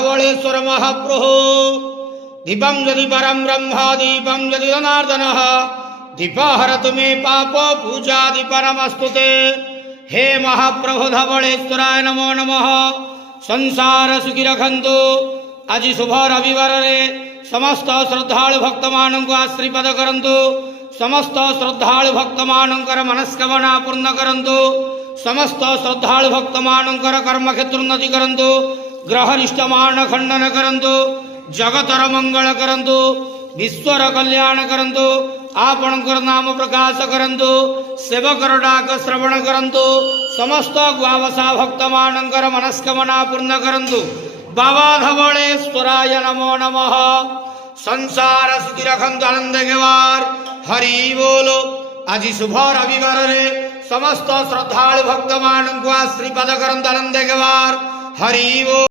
धवलेश्वर महाप्रभु दीपं यदि परं ब्रह्म दीपं यदि जनार्दनः दीपहरतु मे पाप पूजादि परमस्तुते। हे महाप्रभु धवलेश्वराय नमो नमः। संसार सुखी रखंतु। आज शुभ रविवार रे समस्त श्रद्धालु भक्त मानक आशीर्वाद करंतु। समस्त श्रद्धालु भक्त मानकर मनस्कामना पूर्ण करंतु। समस्त श्रद्धालु भक्त मानकर कर्म क्षेत्र उन्नति करंतु। ग्रहनिष्ठ मान खंडन करंतु। जगतर मंगल करंतु। विश्वर कल्याण करंतु। आपणकर नाम प्रकाश करंतु। सेवकर डाक श्रवण करंतु। समस्त ग्वावसा भक्त मानकर मनस्कामना पूर्ण करंतु। बाबा धवलेश्वराय नमो नमः। संसार सुखी रखंतु आनंद गेवार। हरि बोलो। आज शुभ रविवार रे समस्त श्रद्धालु भक्त मानक आशीर्वाद करंतु आनंद गेवार। हरि बोल।